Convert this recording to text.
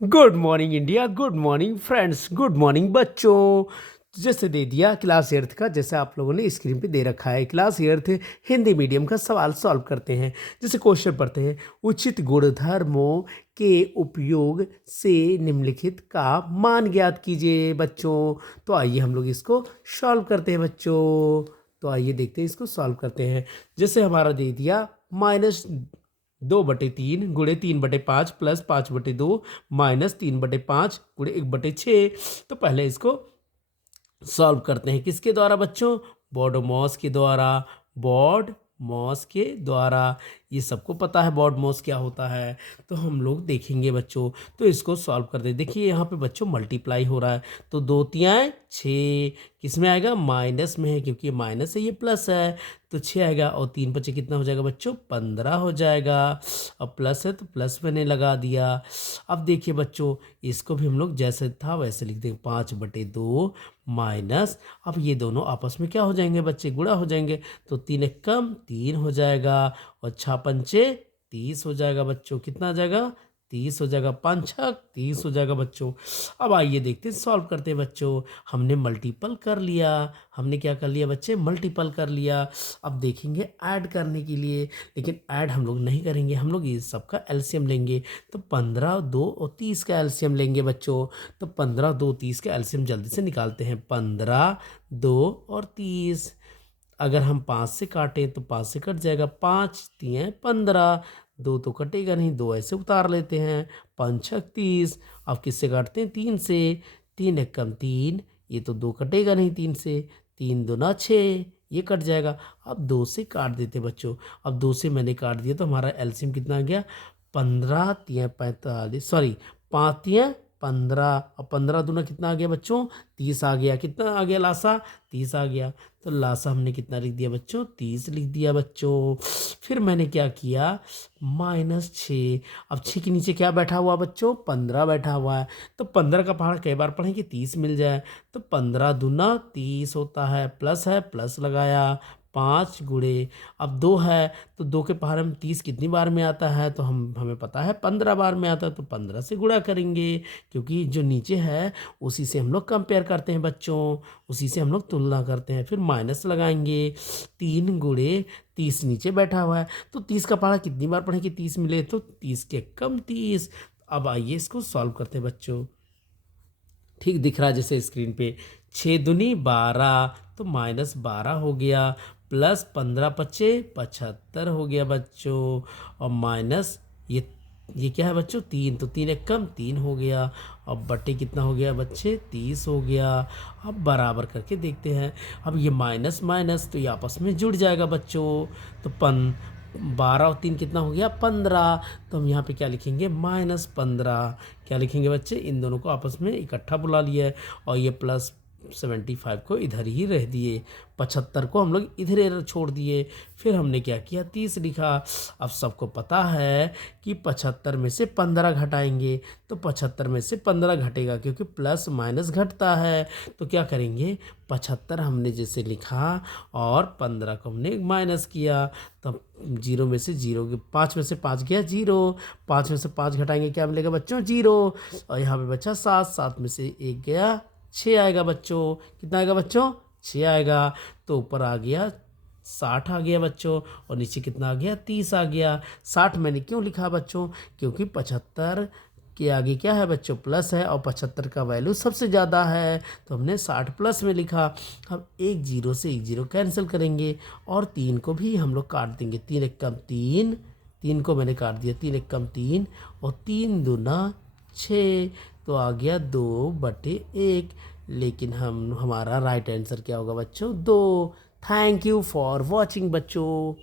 Good morning India, good morning friends, good morning बच्चों। जैसे दे दिया क्लास एर्थ का, जैसे आप लोगों ने स्क्रीन पे दे रखा है। क्लास एर्थ हिंदी मीडियम का सवाल सॉल्व करते हैं। जैसे क्वेश्चन पढ़ते हैं, उचित गुणधर्मों के उपयोग से निम्नलिखित का मान ज्ञात कीजिए बच्चों। तो आइए हम लोग इसको सॉल्व करते हैं बच्चों। तो आइए देखते हैं, इसको सॉल्व करते हैं। जैसे हमारा दे दिया -2/3 गुणे 3/5 प्लस 5/2 -3/5 गुणे 1/6। तो पहले इसको सॉल्व करते हैं किसके द्वारा बच्चों? बॉडमॉस के द्वारा। बॉडमॉस के द्वारा। ये सबको पता है बॉडमॉस क्या होता है, तो हम लोग देखेंगे बच्चों। तो इसको सॉल्व कर दे। देखिए यहाँ पे बच्चों मल्टीप्लाई हो रहा है, तो 2 तियाएँ 6 किस में आएगा? माइनस में है, क्योंकि ये माइनस है ये प्लस है, तो 6 आएगा। और 3 बचे कितना हो जाएगा बच्चों? 15 हो जाएगा। अब प्लस है तो प्लस मैंने लगा दिया। अब देखिए बच्चों, इसको भी हम लोग जैसे था वैसे लिख देंगे, 5/2 माइनस। अब ये दोनों आपस में क्या हो जाएंगे बच्चे? गुणा हो जाएंगे, तो 3 एक कम 3 हो जाएगा, और 6 पंचे 30 हो जाएगा बच्चों। कितना आ जाएगा? 30 हो जाएगा। 5 छक 30 हो जाएगा बच्चों। अब आइए देखते हैं, सॉल्व करते हैं बच्चों। हमने मल्टीपल कर लिया। हमने क्या कर लिया बच्चे? मल्टीपल कर लिया। अब देखेंगे ऐड करने के लिए, लेकिन ऐड हम लोग नहीं करेंगे, हम लोग इस सब का एलसीएम लेंगे। तो 15, 2 और 30 का एलसीएम लेंगे बच्चों। तो 15, 2, 30 का एलसीएम जल्दी से निकालते हैं। 15, 2 और 30। अगर हम 5 से काटें तो 5 से कट जाएगा, 5 तियाँ 15, 2 तो कटेगा नहीं, 2 ऐसे उतार लेते हैं। 5 छक 30। अब किससे काटते हैं? 3 से। 3 एक कम 3, ये तो 2 कटेगा नहीं 3 से। 3 दूना 6, ये कट जाएगा। अब 2 से काट देते बच्चों। अब 2 से मैंने काट दिया, तो हमारा एलसीएम कितना आ गया? 15 तियाँ 45, सॉरी 5 तियाँ 15, और 15 दूना कितना आ गया बच्चों? 30 आ गया। कितना आ गया लासा? 30 आ गया। तो लासा हमने कितना लिख दिया बच्चों? 30 लिख दिया बच्चों। फिर मैंने क्या किया? -6। अब 6 के नीचे क्या बैठा हुआ बच्चों? 15 बैठा हुआ है। तो 15 का पहाड़ा कई बार पढ़ें कि 30 मिल जाए। तो 15 दूना 30 होता है, प्लस है प्लस लगाया, 5 गुणे। अब 2 है, तो 2 के पहाड़े में 30 कितनी बार में आता है? तो हमें पता है 15 बार में आता है, तो 15 से गुणा करेंगे, क्योंकि जो नीचे है उसी से हम लोग कंपेयर करते हैं बच्चों, उसी से हम लोग तुलना करते हैं। फिर माइनस लगाएंगे, 3 गुणे 30 नीचे बैठा हुआ है, तो 30 का पहाड़ा कितनी बार पढ़ें कि 30 मिले? तो 30 के कम 30। अब आइए इसको सॉल्व करते हैं बच्चों। ठीक दिख रहा है जैसे स्क्रीन पे। 6 दूनी 12, तो -12 हो गया, प्लस 15 पचे 75 हो गया बच्चों, और माइनस ये क्या है बच्चों? 3, तो 3 एक कम 3 हो गया। अब बटे कितना हो गया बच्चे? 30 हो गया। अब बराबर करके देखते हैं। अब ये माइनस माइनस तो ये आपस में जुड़ जाएगा बच्चों। तो 12 और 3 कितना हो गया? 15। तो हम यहाँ पे क्या लिखेंगे? -15। क्या लिखेंगे बच्चे? इन दोनों को आपस में इकट्ठा बुला लिया है, और ये +75 को इधर ही रह दिए, 75 को हम लोग इधर छोड़ दिए। फिर हमने क्या किया? 30 लिखा। अब सबको पता है कि 75 में से 15 घटाएंगे, तो 75 में से 15 घटेगा, क्योंकि प्लस माइनस घटता है। तो क्या करेंगे? 75 हमने जैसे लिखा, और 15 को हमने माइनस किया, तब 0 में से 0, 5 में से 5 गया 0, 5 में से 5 घटाएंगे क्या मिलेगा बच्चों? 0। और यहाँ पे बचा 7, 7 में से 1 गया 6 आएगा बच्चों। कितना आएगा बच्चों? 6 आएगा। तो ऊपर आ गया 60 आ गया बच्चों, और नीचे कितना आ गया? 30 आ गया। 60 मैंने क्यों लिखा बच्चों? क्योंकि 75 के आगे क्या है बच्चों? प्लस है, और 75 का वैल्यू सबसे ज़्यादा है, तो हमने 60 प्लस में लिखा। हम एक 0 से एक 0 कैंसिल करेंगे, और 3 को भी हम लोग काट देंगे। 3 एक कम 3, 3 को मैंने काट दिया, 3 एक कम 3, और 3 दूना 6, तो आ गया 2/1। लेकिन हमारा राइट आंसर क्या होगा बच्चों? 2। थैंक यू फॉर वॉचिंग बच्चों।